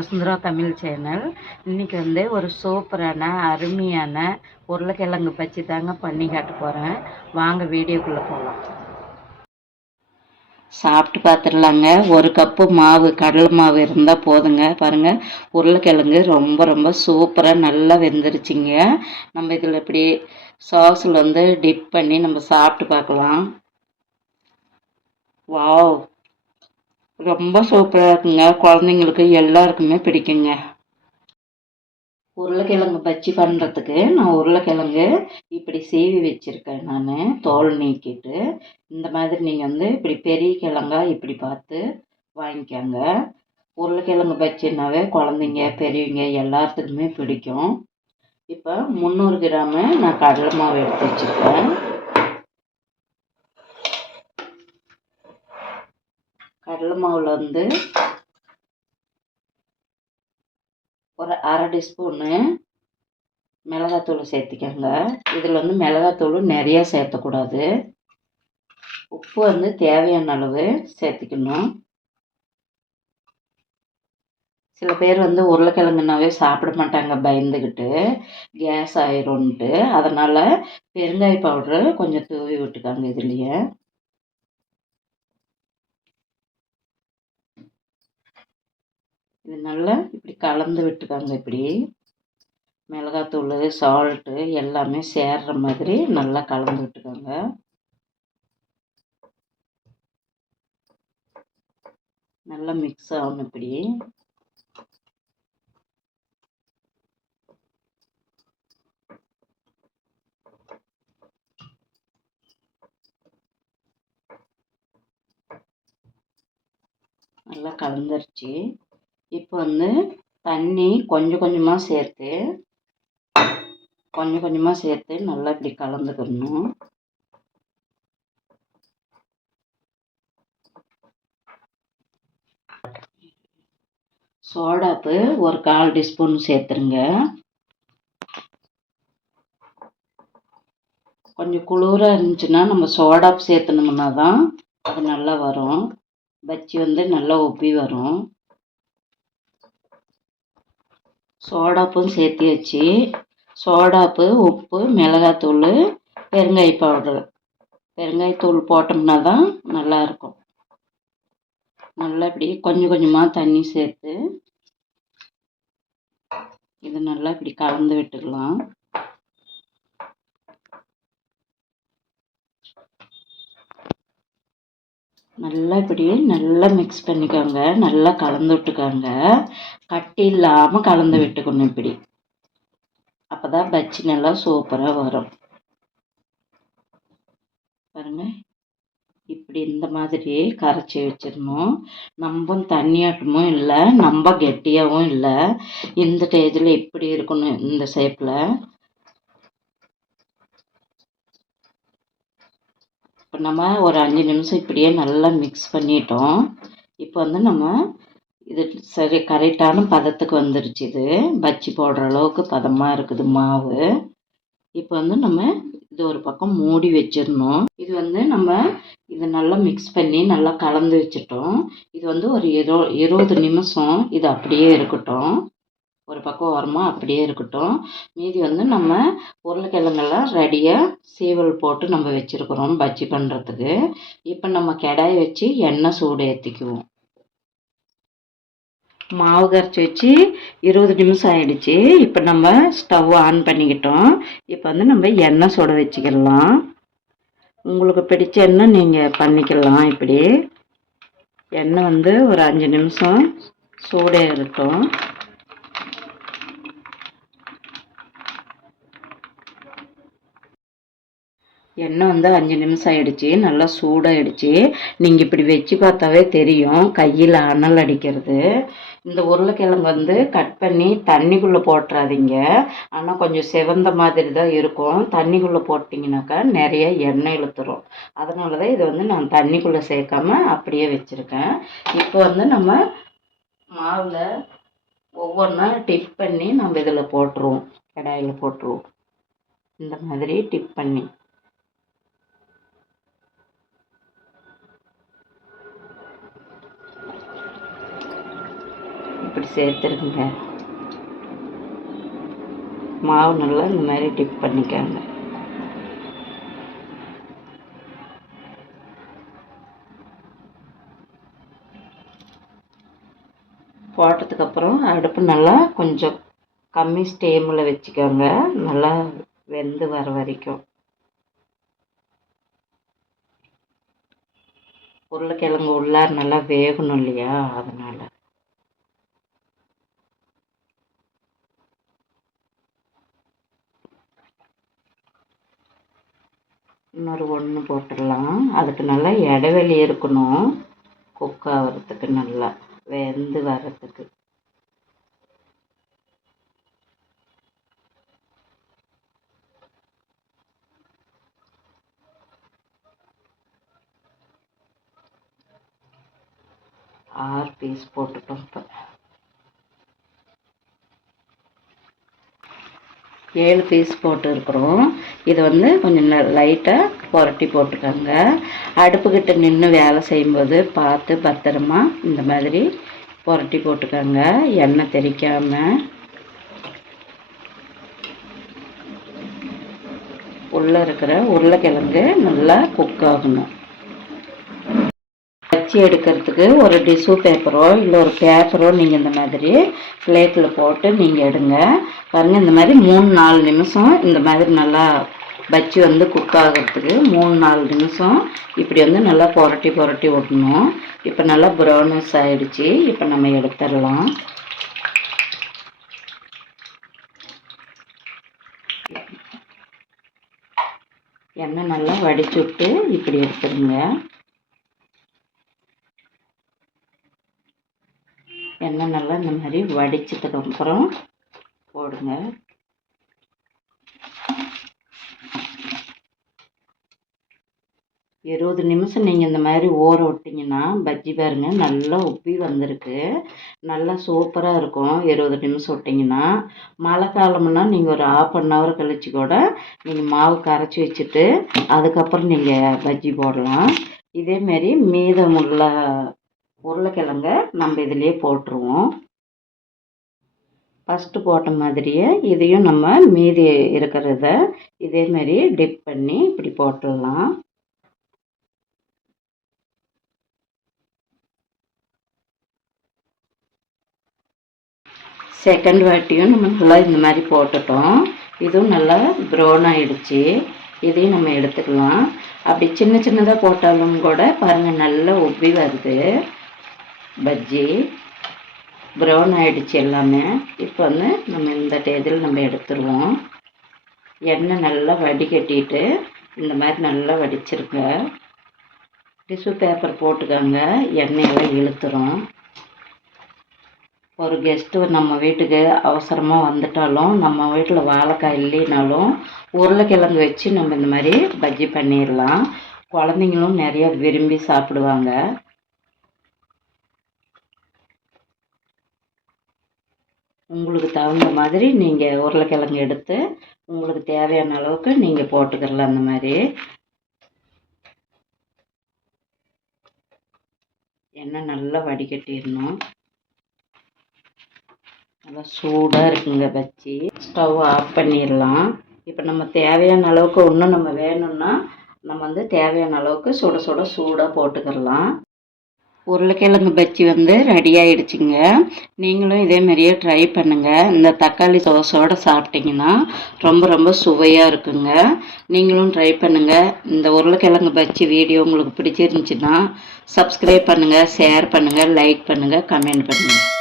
Vasundhara Tamil channel. இன்றைக்கி வந்து ஒரு சூப்பரான அருமையான உருளைக்கிழங்கு பச்சி தாங்க பண்ணி காட்ட போகிறேன் வாங்க வீடியோக்குள்ளே போகலாம் சாப்பிட்டு பார்த்துடலாங்க ஒரு கப்பு மாவு கடலை மாவு இருந்தால் போதுங்க. பாருங்கள் உருளைக்கிழங்கு ரொம்ப ரொம்ப சூப்பராக நல்லா வெந்துருச்சுங்க. நம்ம இதில் இப்படி சாஸில் வந்து டிப் பண்ணி நம்ம சாப்பிட்டு பார்க்கலாம். வாவ் ரொம்ப சூப்பராக இருக்குங்க. குழந்தைங்களுக்கு எல்லாருக்குமே பிடிக்குங்க. உருளைக்கிழங்கு பச்சி பண்ணுறதுக்கு நான் உருளைக்கிழங்கு இப்படி சீவி வச்சுருக்கேன் நான். தோல் நீக்கிட்டு இந்த மாதிரி நீங்கள் வந்து இப்படி பெரிய கிழங்கா இப்படி பார்த்து வாங்கிக்கோங்க. உருளைக்கிழங்கு பச்சின்னாவே குழந்தைங்க பெரியவங்க எல்லாத்துக்குமே பிடிக்கும். இப்போ முந்நூறு கிராமு நான் கடலை மாவு எடுத்து வச்சுருக்கேன். கடலை மாவில் வந்து ஒரு அரை டீஸ்பூனு மிளகாத்தூள் சேர்த்திக்கோங்க. இதில் வந்து மிளகாத்தூள் நிறையா சேர்த்தக்கூடாது. உப்பு வந்து தேவையான அளவு சேர்த்திக்கணும். சில பேர் வந்து உருளைக்கிழங்குனாவே சாப்பிட மாட்டாங்க பயந்துக்கிட்டு கேஸ் ஆயிரும்ன்ட்டு அதனால் பெருங்காய பவுட்ரு கொஞ்சம் தூவி விட்டுக்காங்க இதுலேயே. இது நல்லா இப்படி கலந்து விட்டுக்காங்க இப்படி. மிளகாத்தூள் சால்ட்டு எல்லாமே சேர்ற மாதிரி நல்லா கலந்து விட்டுக்கோங்க. நல்லா மிக்ஸ் ஆகணும் இப்படி. நல்லா கலந்துருச்சு. இப்போ வந்து தண்ணி கொஞ்சம் கொஞ்சமாக சேர்த்து கொஞ்சம் கொஞ்சமாக சேர்த்து நல்லா இப்படி கலந்துக்கணும். சோடாப்பு ஒரு கால் டீஸ்பூன் சேர்த்துருங்க. கொஞ்சம் குளிராக இருந்துச்சுன்னா நம்ம சோடாப்பு சேர்த்துனோம்னா தான் அது நல்லா வரும். பஜ்ஜி வந்து நல்லா உப்பி வரும். சோடாப்பும் சேர்த்தியாச்சு சோடாப்பு உப்பு மிளகாத்தூள் பெருங்காய பவுடர் பெருங்காயத்தூள் போட்டோம்னா தான் நல்லாயிருக்கும் நல்லா இப்படி கொஞ்சம் கொஞ்சமாக தண்ணி சேர்த்து இது நல்லா இப்படி கலந்து விட்டுக்கலாம். நல்லா இப்படி நல்லா மிக்ஸ் பண்ணிக்கோங்க. நல்லா கலந்து விட்டுக்கோங்க. கட்டி இல்லாமல் கலந்து விட்டுக்கணும் இப்படி. அப்போ தான் பஜ்ஜி நல்லா சூப்பராக வரும். பாருங்க. இப்படி இந்த மாதிரி கரைச்சி வச்சிடணும். நம்ம தண்ணியாட்டமும் இல்லை நம்ம கெட்டியாகவும் இல்லை. இந்த ஸ்டேஜில் இப்படி இருக்கணும் இந்த ஷேப்பில் இப்போ நம்ம ஒரு அஞ்சு நிமிஷம் இப்படியே நல்லா மிக்ஸ் பண்ணிட்டோம். இப்போ வந்து நம்ம இது சரி கரெக்டான பதத்துக்கு வந்துருச்சு இது. பஜ்ஜி போடுற அளவுக்கு பதமாக இருக்குது மாவு. இப்போ வந்து நம்ம இது ஒரு பக்கம் மூடி வச்சிடணும். இது வந்து நம்ம இதை நல்லா மிக்ஸ் பண்ணி நல்லா கலந்து வச்சிட்டோம். இது வந்து ஒரு இரு இருபது நிமிஷம் இது அப்படியே இருக்கட்டும். ஒரு பக்கம் ஓரமாக அப்படியே இருக்கட்டும். மீதி வந்து நம்ம உருளைக்கிழங்கெல்லாம் ரெடியாக சீவல் போட்டு நம்ம வச்சுருக்குறோம் பஜ்ஜி பண்ணுறதுக்கு இப்போ நம்ம கடாய் வச்சு எண்ணெய் சூடு ஏற்றிக்குவோம் மாவு கரைச்சி வச்சு இருபது நிமிஷம் ஆயிடுச்சு. இப்போ நம்ம ஸ்டவ் ஆன் பண்ணிக்கிட்டோம். இப்போ வந்து நம்ம எண்ணெய் சுட வச்சுக்கலாம். உங்களுக்கு பிடிச்ச எண்ணெய் நீங்கள் பண்ணிக்கலாம் இப்படி எண்ணெய் வந்து ஒரு அஞ்சு நிமிஷம் சூடே இருக்கும் எண்ணெய் வந்து அஞ்சு நிமிஷம் ஆயிடுச்சு நல்லா சூடாகிடுச்சு நீங்கள் இப்படி வச்சு பார்த்தாவே தெரியும் கையில் அனல் அடிக்கிறது. இந்த உருளைக்கிழங்கு வந்து கட் பண்ணி தண்ணிக்குள்ளே போட்டுறாதீங்க. ஆனால் கொஞ்சம் செவந்த மாதிரி தான் இருக்கும். தண்ணிக்குள்ளே போட்டிங்கனாக்கா நிறைய எண்ணெய் இழுத்துரும். அதனால தான் இதை வந்து நான் தண்ணிக்குள்ளே சேர்க்காம அப்படியே வச்சுருக்கேன். இப்போ வந்து நம்ம மாவில் ஒவ்வொன்றா டிப் பண்ணி நம்ம இதில் போட்டுருவோம். கடாயில் போட்டுருவோம். இந்த மாதிரி டிப் பண்ணி. சேர்த்துருக்குங்க சேர்த்துருங்க மாவு நல்லா இந்த மாதிரி டிப் பண்ணிக்கோங்க. போட்டதுக்கப்புறம் அடுப்பு நல்லா கொஞ்சம் கம்மி ஸ்டேமில் வச்சுக்கோங்க. நல்லா வெந்து வர வரைக்கும். உருளைக்கிழங்கு உள்ளார நல்லா வேகணும் இல்லையா? அதனால். இன்னொரு ஒன்று போட்டுடலாம். அதுக்கு நல்லா இடைவெளி இருக்கணும். குக் ஆகிறதுக்கு நல்லா வெந்து வர்றதுக்கு. ஆறு பீஸ் போட்டுட்டோம் இப்போ. ஏழு பீஸ் போட்டுருக்குறோம். இது வந்து கொஞ்சம் லைட்டாக புரட்டி போட்டுக்கோங்க. அடுப்புக்கிட்ட நின்று வேலை செய்யும்போது பார்த்து பத்திரமா இந்த மாதிரி புரட்டி போட்டுக்கோங்க. எண்ணெய் தெரிக்காமல் உள்ளே இருக்கிற உருளைக்கிழங்கு நல்லா குக் ஆகணும். வச்சு எடுக்கிறதுக்கு ஒரு டிஷ்யூ பேப்பரோ இல்லை ஒரு பேப்பரோ நீங்கள் இந்த மாதிரி பிளேட்டில் போட்டு நீங்கள் எடுங்க. பாருங்கள் இந்த மாதிரி மூணு நாலு நிமிஷம் இந்த மாதிரி நல்லா பச்சி வந்து குக் ஆகிறதுக்கு மூணு நாலு நிமிஷம் இப்படி வந்து நல்லா புரட்டி புரட்டி விடணும். இப்போ நல்லா ப்ரௌனஸ் ஆகிடுச்சி இப்போ நம்ம எடுத்துடலாம். எண்ணெய் நல்லா வடிச்சுட்டு இப்படி எடுத்துருங்க எண்ணெய் நல்லா இந்த மாதிரி வடிச்சதுக்கப்புறம் போடுங்க. இருபது நிமிஷம் நீங்கள் இந்த மாதிரி ஊற விட்டிங்கன்னா பஜ்ஜி பாருங்க நல்லா உப்பி வந்திருக்கு. நல்லா சூப்பராக இருக்கும். இருபது நிமிஷம் விட்டிங்கன்னா மழை காலம்னா நீங்கள் ஒரு ஆஃப் அன் ஹவர் கழித்து கூட நீங்கள் மாவு கரைச்சி வச்சுட்டு அதுக்கப்புறம் நீங்கள் பஜ்ஜி போடலாம். இதேமாரி மீதமுள்ள உருளைக்கிழங்க நம்ம இதிலே போட்டுருவோம். ஃபஸ்ட்டு போட்ட மாதிரியே இதையும் நம்ம மீதி இருக்கிறத இதேமாரி டிப் பண்ணி இப்படி போட்டுடலாம். செகண்ட் வாட்டியும் நம்ம நல்லா இந்த மாதிரி போட்டுட்டோம். இதுவும் நல்லா ப்ரௌன் ஆகிடுச்சி இதையும் நம்ம எடுத்துக்கலாம். அப்படி சின்ன சின்னதாக போட்டாலும் கூட பாருங்கள் நல்லா உப்பி வருது. பஜ்ஜி ப்ரௌன் ஆகிடுச்சு எல்லாமே. இப்போ வந்து நம்ம இந்த டேஜில் நம்ம எடுத்துருவோம். எண்ணெய் நல்லா வடிகட்டிட்டு இந்த மாதிரி நல்லா வடிச்சிருக்க. டிஷ்யூ பேப்பர் போட்டுக்கோங்க. எண்ணெயெல்லாம் இழுத்துரும். ஒரு கெஸ்ட்டு நம்ம வீட்டுக்கு அவசரமாக வந்துட்டாலும் நம்ம வீட்டில் வாழைக்காய் இல்லைனாலும் உருளைக்கிழங்கு வச்சு நம்ம இந்த மாதிரி பஜ்ஜி பண்ணிடலாம் குழந்தைங்களும் நிறையா விரும்பி சாப்பிடுவாங்க. உங்களுக்கு தகுந்த மாதிரி நீங்கள் உருளைக்கிழங்கு எடுத்து உங்களுக்கு தேவையான அளவுக்கு நீங்கள் போட்டுக்கிடலாம் அந்த மாதிரி. எண்ணெய் நல்லா வடிகட்டிடணும். நல்லா சூடாக இருக்குங்க பச்சி ஸ்டவ் ஆஃப் பண்ணிடலாம். இப்போ நம்ம தேவையான அளவுக்கு இன்னும் நம்ம வேணும்னா நம்ம வந்து தேவையான அளவுக்கு சுட சுட சூடாக போட்டுக்கிடலாம் உருளைக்கிழங்கு பஜ்ஜி வந்து ரெடி ஆயிடுச்சுங்க. நீங்களும் இதே மாதிரியே ட்ரை பண்ணுங்கள் இந்த தக்காளி சோஸோடு சாப்பிட்டிங்கன்னா ரொம்ப ரொம்ப சுவையாக இருக்குங்க. நீங்களும் ட்ரை பண்ணுங்கள் இந்த உருளைக்கிழங்கு பஜ்ஜி வீடியோ உங்களுக்கு பிடிச்சிருந்துச்சின்னா சப்ஸ்கிரைப் பண்ணுங்கள் ஷேர் பண்ணுங்கள் லைக் பண்ணுங்கள் கமெண்ட் பண்ணுங்கள்